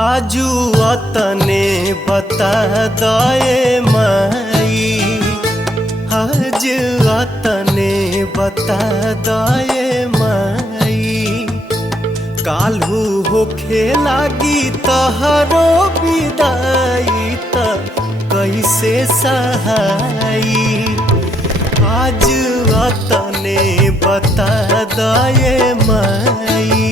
आजू तने बता दए माई, आज तने बता दए माई, काल्हू होखे लागी तहरो विदाई त कैसे सहाई। आज तने बता दए माई,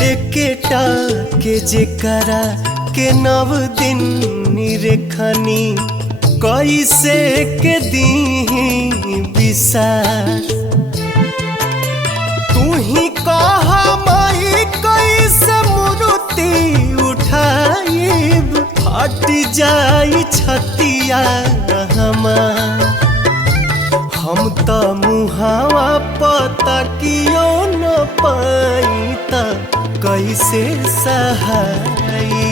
एकेटा के जेकरा के नव दिन निरेखनी, कैसे के दीही विसार। तू ही कह माई कैसे मूर्ति उठाइब, फट जाई छतिया हमार। हम त मुहावा पतकियो न पाई त कैसे सहाई।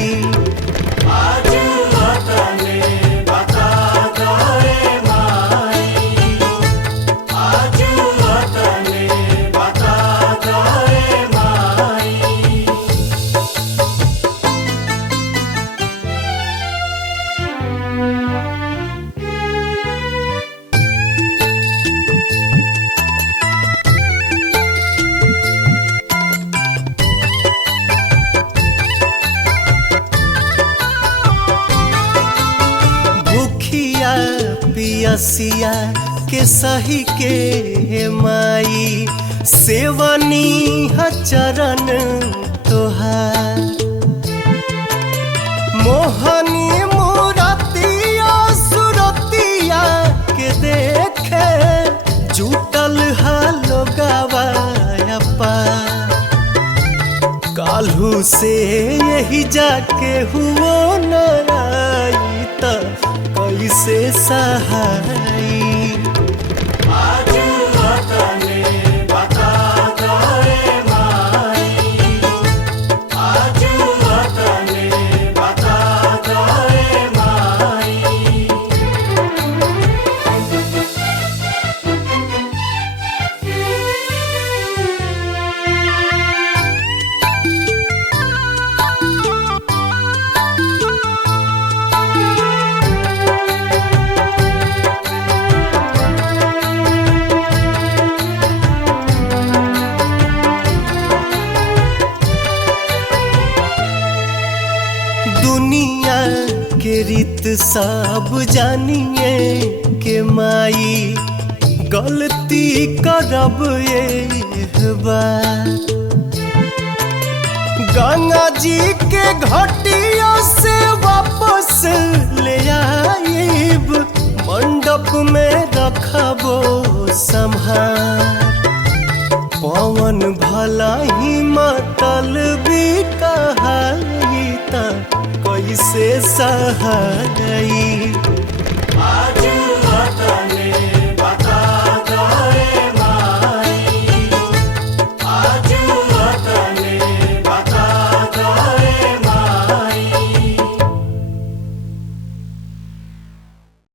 आज तने बता दए माई, आज तने बता दए माई। पियसिया के सही के माई, सेवनी चरण तोहार। मोहनी मूरतिया सुरतिया के देखे, जुटल हालो गवाया पार। काल्हू से यही जाके हुओ न आई त कैसे सहाई। आज तने बता दए माई, आज तने बता दए माई। दुनिया के रीत सब जानिए के माई, गलती करब ये बार। गंगा जी के घटिया से वापस ले आइब, मंडप में रखबो संभार। पवन भला ही मतलबी कहाई त कैसे सहाई। आज